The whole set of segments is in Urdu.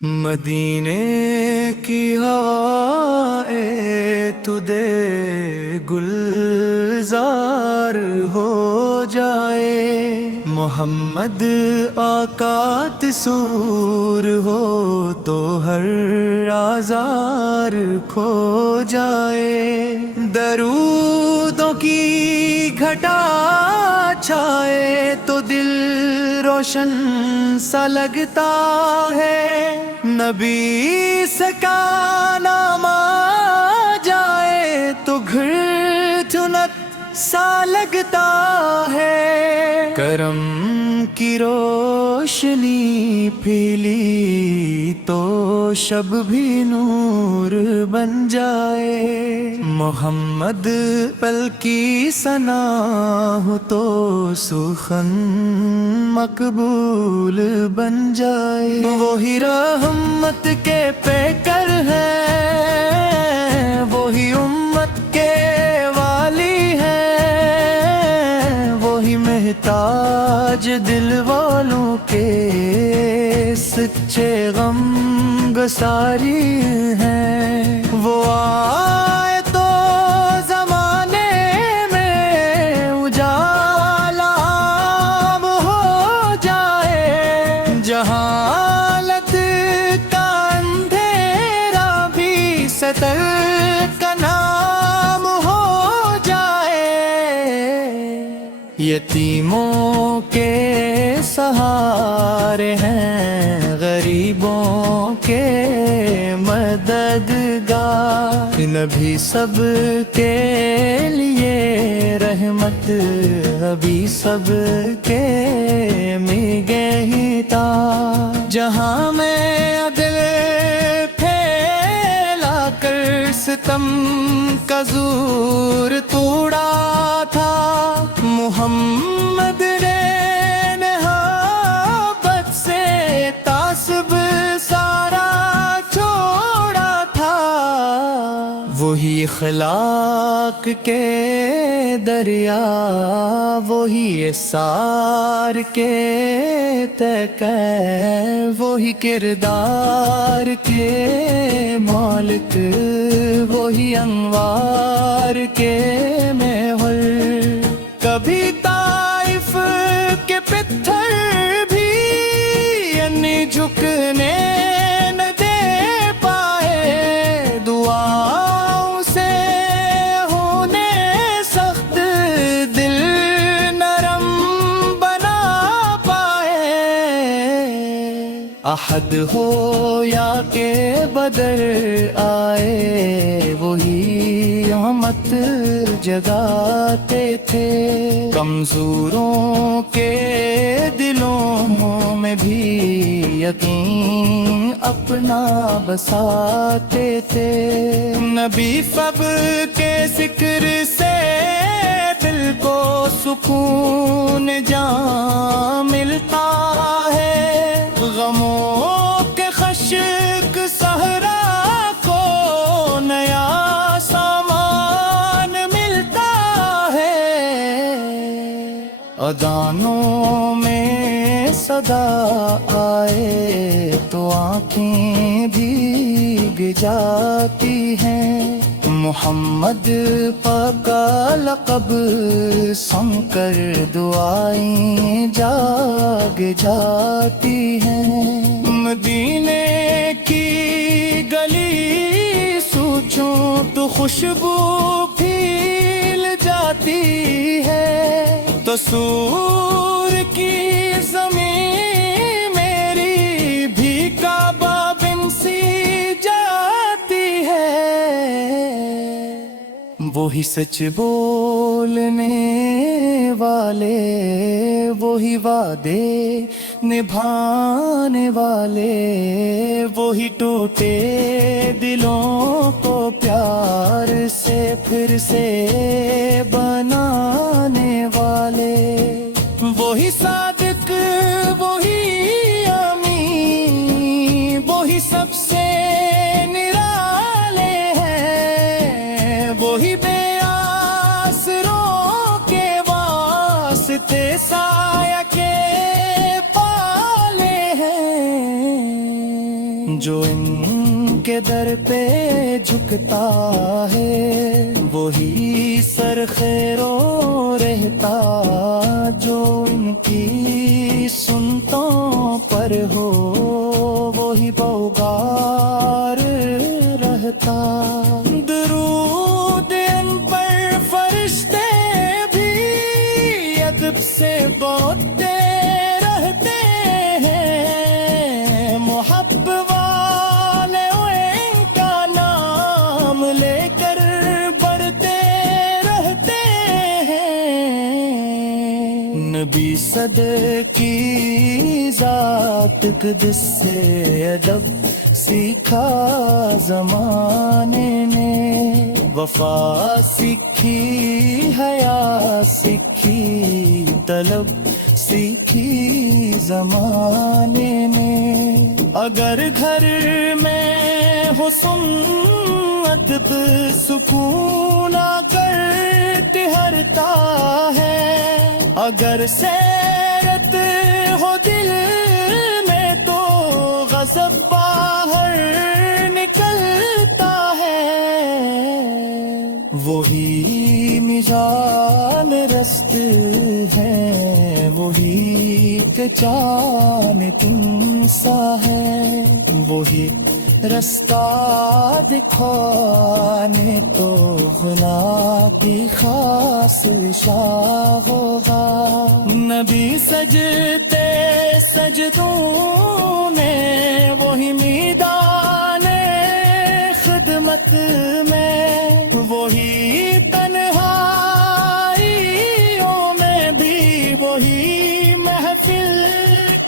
مدینے کی ہوائیں تو دے گلزار ہو جائے، محمد آقا تصور ہو تو ہر آزار کھو جائے، درودوں کی گھٹا چھائے تو دل روشن سا لگتا ہے، نبی سے کا نام آ جائے تو گھر جنت سا لگتا ہے، کرم کی روشنی پھیلی تو شب بھی نور بن جائے، محمد پل کی ثنا ہو تو سخن مقبول بن جائے، وہی رحمت کے پیکر ہیں، وہی امت کے والی ہیں، وہی محتاج دل والوں کے سچے غم گساری ہیں، وہ آئے تو زمانے میں اجالا عام ہو جائے، جہالت کا اندھیرا بھی ستر کا نام ہو جائے، یتیموں کے سہارے ہیں، غریبوں کے مددگار، نبی سب کے لیے رحمت، ابھی سب کے نگہتا، جہاں میں عدل پھیلا کر ستم کا زور توڑا تھا، محمد نے نہابت سے تعصب سارا چھوڑا تھا، وہی اخلاق کے دریا، وہی اثار کے تقی، وہی کردار کے مالک، وہی انوار کے محور، کبھی طائف کے پتھر بھی یعنی جھکنے نہ دے پائے، دعاؤں سے ہونے سخت دل نرم بنا پائے، احد ہو یا کہ بدر آئے، وہی رحمت جگاتے تھے، کمزوروں کے دلوں میں بھی یقین اپنا بساتے تھے، نبی فب کے ذکر سے دل کو سکون جاں ملتا ہے، غموں کے خشک صحرا کو نیا سامان ملتا ہے، اذانوں میں صدا آئے تو آنکھیں بھیگ جاتی ہیں، محمد پاک کا لقب سن کر دعائیں جاگ جاتی ہیں، مدینے کی گلی سوچوں تو خوشبو پھیل جاتی ہے، تصور کی زمین میری بھی کعبہ بن سی جاتی ہے، وہی سچ بولنے والے، وہی وعدے نبھانے والے، وہی ٹوٹے دلوں کو پیار سے پھر سے بنانے والے، وہی صادق، وہی امین، وہی سب سے نرالے ہیں، وہی بے آسروں کے واسطے سایہ کے پالے ہیں، جو ان کے در پہ جھکتا ہے وہی سر خیرو رہتا، جو ان کی سنتوں پر ہو وہی بوگار رہتا۔ درود ان پر فرشتے بھی ادب سے بولتے رہتے ہیں، محب والے ان کا نام لے کر بڑھتے رہتے ہیں۔ نبی صدق کی ذات قدس سے ادب سیکھا زمانے نے، وفا سیکھی حیا سیکھی طلب سیکھی زمانے نے۔ اگر گھر میں حسن ادب سکون آ کر ٹہرتا ہے، اگر سیرت ہو دل میں تو غضب باہر نکلتا ہے۔ وہی میزان رست ہے، وہی کہ چاند تم سا ہے، وہی رستہ دکھانے تو خدا کی خاص شاہ ہوگا۔ نبی سجتے سجدوں میں وہی میدان خدمت میں، وہی تنہائیوں میں بھی وہی محفل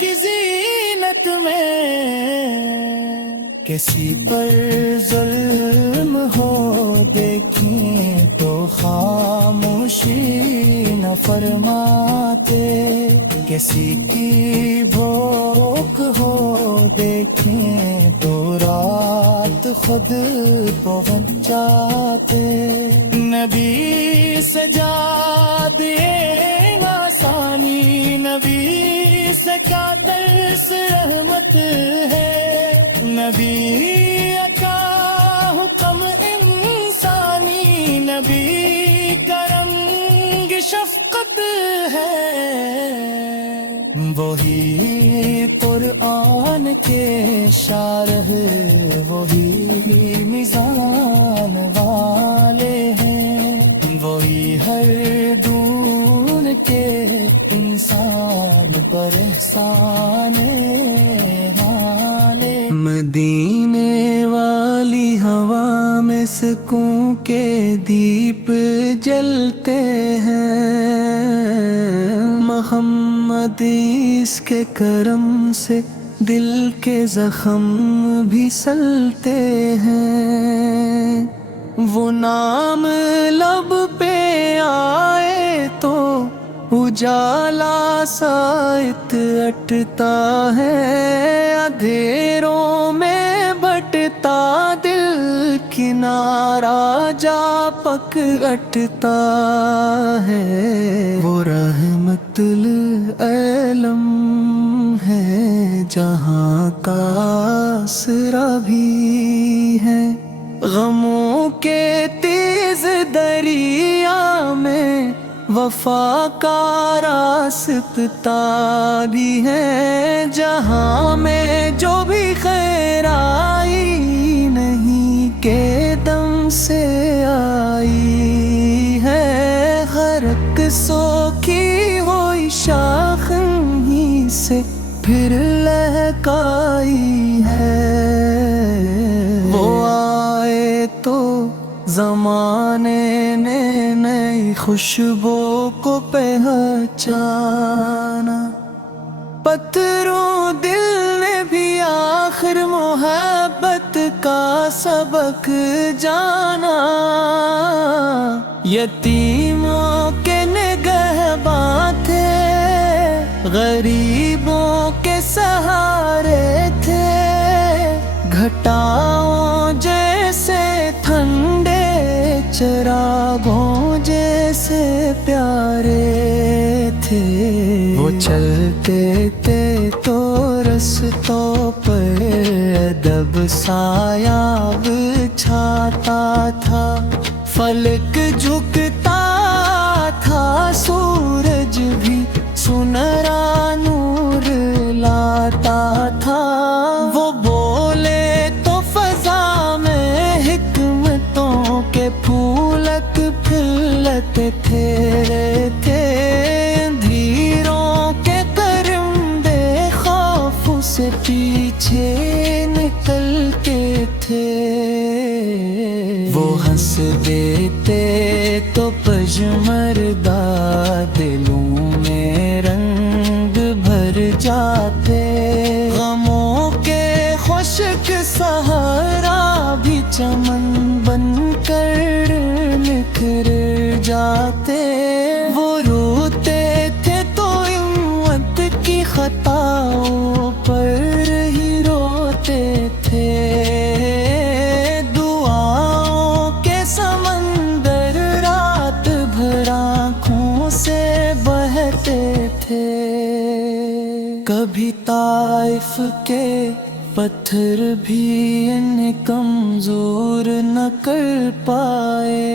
کی زینت میں۔ کسی پر ظلم ہو دیکھیں تو خاموشی نہ فرماتے، کسی کی بھوک ہو دیکھیں تو رات خود پہنچ جاتے۔ نبی سجا دے آسانی، نبی سے کیا درس رحمت ہے، نبی کا حکم انسانی، نبی کا رنگ شفقت ہے۔ وہی قرآن کے شارح، وہی میزان والے ہیں، وہی ہر ڈھونڈ کے انسان پر احسان مدینے والی ہوا میں سکون کے دیپ جلتے ہیں، محمد اس کے کرم سے دل کے زخم بھی سلتے ہیں۔ وہ نام لب پہ آئے تو اجالا سائت اٹھتا ہے، اندھیروں میں بٹتا دل کنارہ جا پک اٹھتا ہے۔ وہ رحمت العالم ہے، جہاں کا آسرا بھی ہے، غموں کے تیز دریا میں وفا کا راستہ بھی ہے، جہاں میں جو بھی خیر آئی نہیں کہ دم سے آئی ہے، غرق سوکھی ہوئی شاخ ہی سے پھر لہکائی ہے۔ وہ آئے تو زمانے نے نئی خوشبو کو پہچانا، پتھروں دل نے بھی آخر محبت کا سبق جانا، یتیموں کے نگہباں تھے، غریبوں کے سہارے تھے، گھٹاؤں جیسے ٹھنڈے چراغوں جیسے پیارے تھے، وہ چلتے تھے تو رستوں پر ادب سایہ بچھاتا تھا، فلک جھکتا تھا، سورج بھی سنہرا نور لاتا تھا۔ وہ بولے تو فضا میں حکمتوں کے پھولک پھلتے تھے، اندھیروں کے کرندے خوف سے پیچھے نکلتے تھے۔ وہ ہنس دیتے تو پژمردہ دلوں میں رنگ بھر جاتے، غموں کے خشک صحرا بھی چمن بن کر نکھر جاتے۔ وہ روتے تھے تو امت کی خطاؤں پر ہی روتے تھے، دعاؤں کے سمندر رات بھر آنکھوں سے بہتے تھے۔ کبھی طائف کے پتھر بھی انہیں کمزور نہ کر پائے،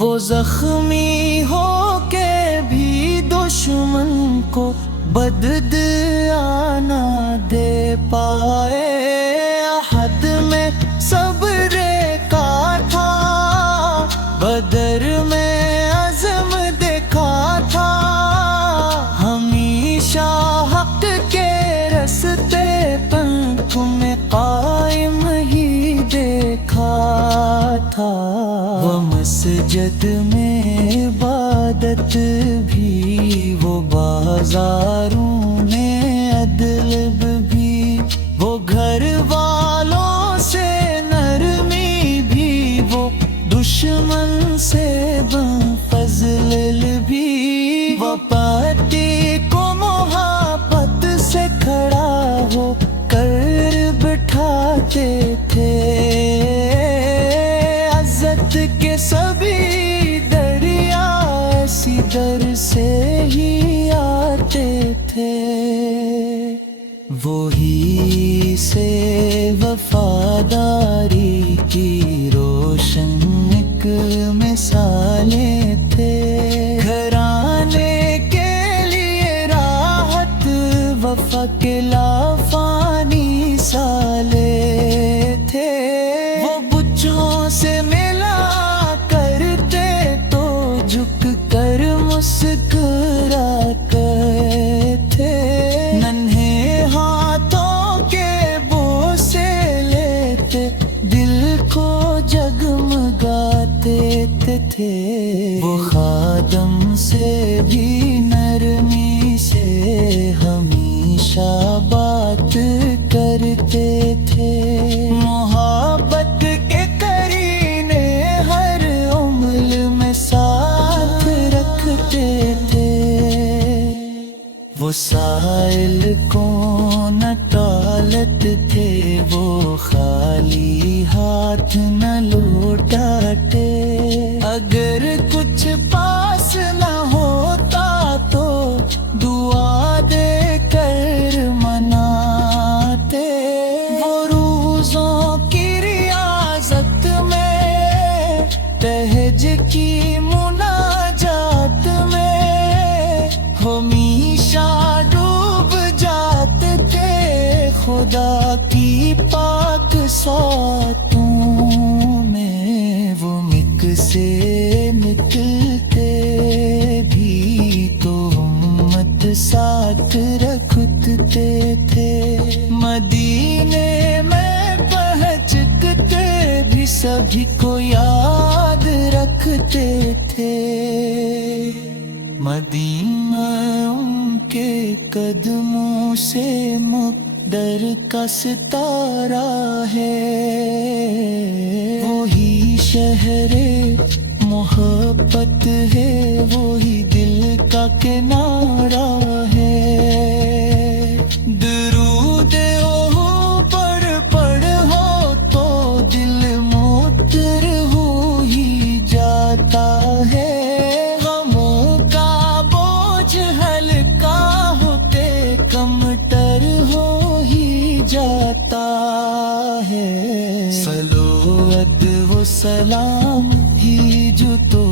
وہ زخمی ہو کے بھی دشمن کو بددعا نہ دے پائے۔ احد میں صبر کا تھا، بدر میں عزم دیکھا تھا، ہمیشہ حق کے رستے پنکھ میں قائم ہی دیکھا تھا۔ وہ مسجد میں عبادت بھی، وہ بازاروں میں عدل بھی، وہ گھر والوں سے نرمی بھی، وہ دشمن سے بفضل بھی، وہ پاتی کو محبت سے کھڑا ہو کر بٹھاتے تھے۔ عزت کے سبھی دریا اسی در سے ہی آتے تھے، وہی سے وفاداری کی روشن ایک مثالیں تھے۔ گھرانے کے لیے راحت وفا کے لافانی سالے تھے، وہ بچوں سے ملا کرتے تو جھک کر مسکراتے تھے، ننھے ہاتھوں کے بوسے لیتے دل کو جگمگاتے تھے۔ وہ خادم سے بھی نرمی سے ہمیشہ بات کرتے تھے، محبت کے قرینے ہر عمل میں ساتھ رکھتے تھے۔ وہ سائل کو نہ ٹالت تھے، وہ خالی ہاتھ نہ لوٹاتے، اگر کچھ پاس نہ ہوتا تو دعا دے کر مناتے۔ وہ روزوں کی ریاضت میں، تہج کی مناجات میں، ہمیشہ ڈوب جاتے تھے خدا کی پاک صوتوں میں۔ وہ مک سے نکلتے بھی تو امت ساتھ رکھتے تھے، مدینے میں پہنچتے بھی سبھی کو یاد رکھتے تھے۔ مدینہ ان کے قدموں سے مقدر کا ستارہ ہے، وہی شہر محبت ہے، وہی دل کا کنارہ ہے۔ درود اوپر پڑھو تو دل موتر ہو ہی جاتا ہے، غموں کا بوجھ ہلکا ہوتے کم ہے صلوات و سلام ہی جو تو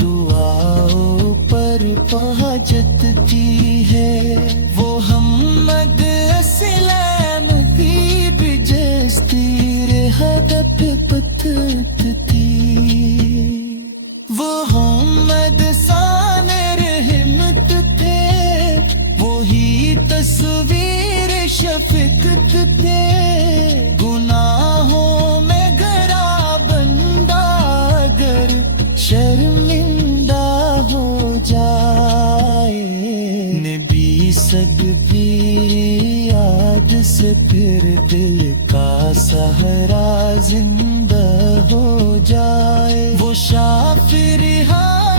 دعاؤں پر پہنچتی ہے وہ محمد اسلام کی بجستی رہدت پتھتی وہ محمد سان رحمت تھے وہی تصویر شفقت تھے گناہوں میں گرا بندہ اگر شرمندہ ہو جائے نبی سگ بھی یاد سے پھر دل کا سہرا زندہ ہو جائے وہ شافی رہا